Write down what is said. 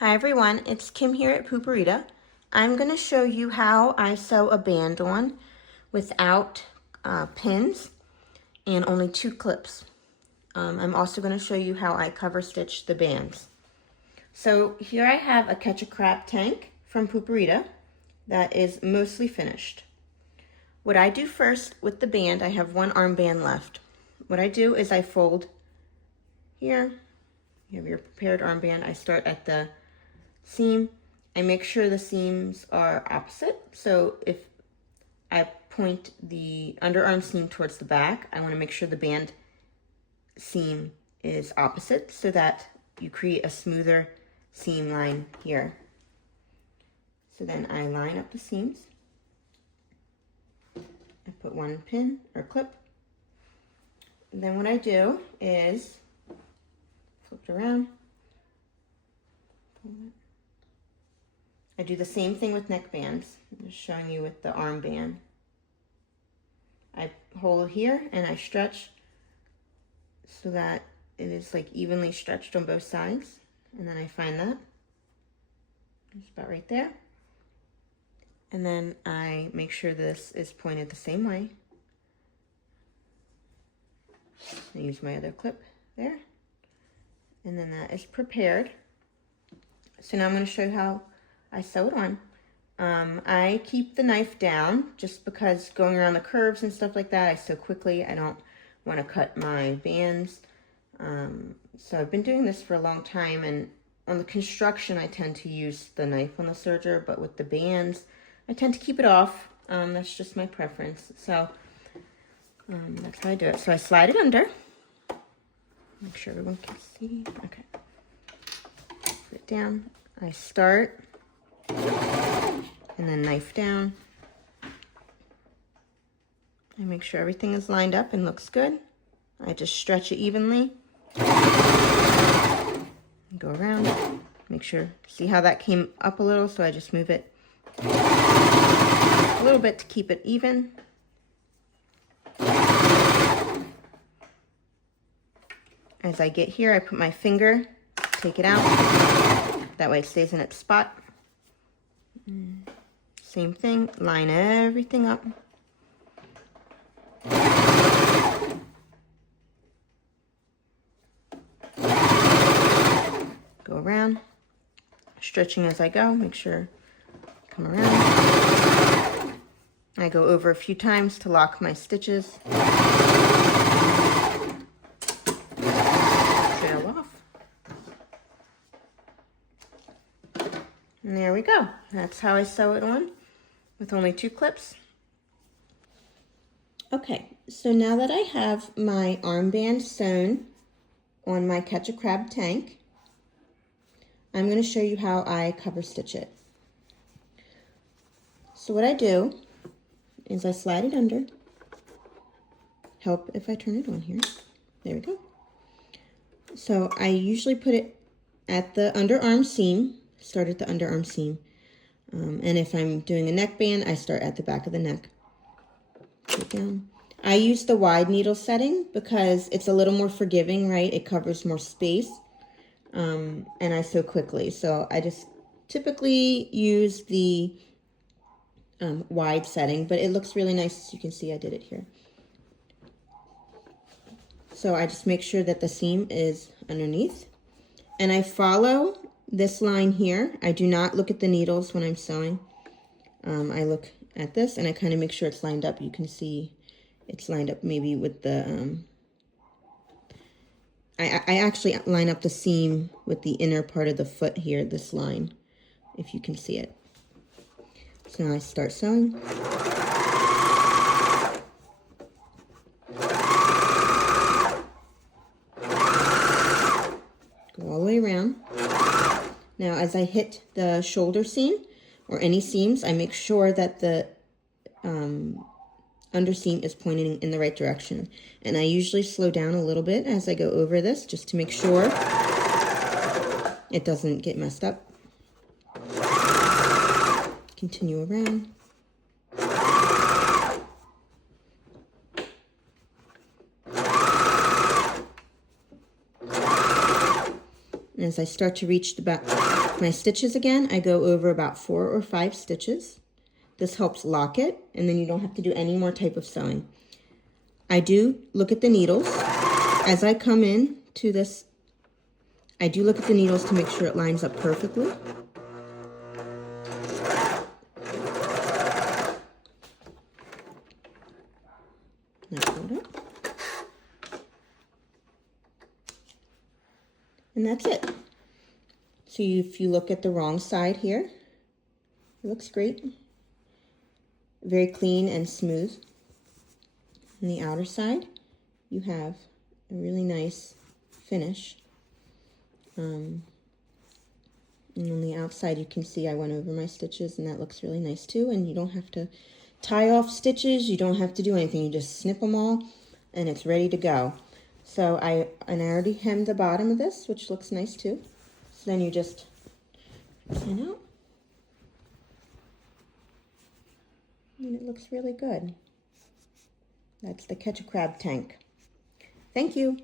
Hi everyone, it's Kim here at Pooperita. I'm going to show you how I sew a band on without pins and only 2 clips. I'm also going to show you how I cover stitch the bands. So here I have a Catch a Crab tank from Pooperita that is mostly finished. What I do first with the band, I have 1 armband left. What I do is I fold here. You have your prepared armband. I start at the seam. I make sure the seams are opposite. So if I point the underarm seam towards the back, I want to make sure the band seam is opposite so that you create a smoother seam line here. So then I line up the seams. I put 1 pin or clip. And then what I do is flip it around. I do the same thing with neck bands. I'm just showing you with the armband. I hold here and I stretch so that it is like evenly stretched on both sides. And then I find that. It's about right there. And then I make sure this is pointed the same way. I use my other clip there. And then that is prepared. So now I'm going to show you how I sew it on. I keep the knife down just because going around the curves and stuff like that, I sew quickly. I don't want to cut my bands. So I've been doing this for a long time, and on the construction, I tend to use the knife on the serger, but with the bands, I tend to keep it off. That's just my preference. So that's how I do it. So I slide it under. Make sure everyone can see. Okay. Put it down. I start and then knife down. I make sure everything is lined up and looks good. I just stretch it evenly. Go around. Make sure, see how that came up a little, so I just move it a little bit to keep it even. As I get here, I put my finger, take it out. That way it stays in its spot. Same thing, line everything up. Go around, stretching as I go, make sure I come around. I go over a few times to lock my stitches. Trail off. And there we go. That's how I sew it on with only 2 clips. Okay, so now that I have my armband sewn on my Catch a Crab tank, I'm going to show you how I cover stitch it. So what I do is I slide it under. Help if I turn it on here. There we go. So I usually put it at the underarm seam, start at the underarm seam. And if I'm doing a neckband, I start at the back of the neck. Put it down. I use the wide needle setting because it's a little more forgiving, right? It covers more space. And I sew quickly. So I just typically use the wide setting, but it looks really nice. As you can see, I did it here. So I just make sure that the seam is underneath. And I follow this line here. I do not look at the needles when I'm sewing. I look at this and I kind of make sure it's lined up. You can see it's lined up maybe with the, I actually line up the seam with the inner part of the foot here, this line, if you can see it. So now I start sewing. Go all the way around. Now, as I hit the shoulder seam or any seams, I make sure that the underseam is pointing in the right direction. And I usually slow down a little bit as I go over this just to make sure it doesn't get messed up. Continue around. And as I start to reach the back, my stitches again, I go over about 4 or 5 stitches. This helps lock it, and then you don't have to do any more type of sewing. I do look at the needles. As I come in to this, I do look at the needles to make sure it lines up perfectly. And that's it. So if you look at the wrong side here, it looks great. Very clean and smooth. On the outer side, you have a really nice finish. And on the outside, you can see I went over my stitches, and that looks really nice too. And you don't have to tie off stitches. You don't have to do anything. You just snip them all, and it's ready to go. So I already hemmed the bottom of this, which looks nice too. So then you just pin out, and it looks really good. That's the Catch a Crab tank. Thank you.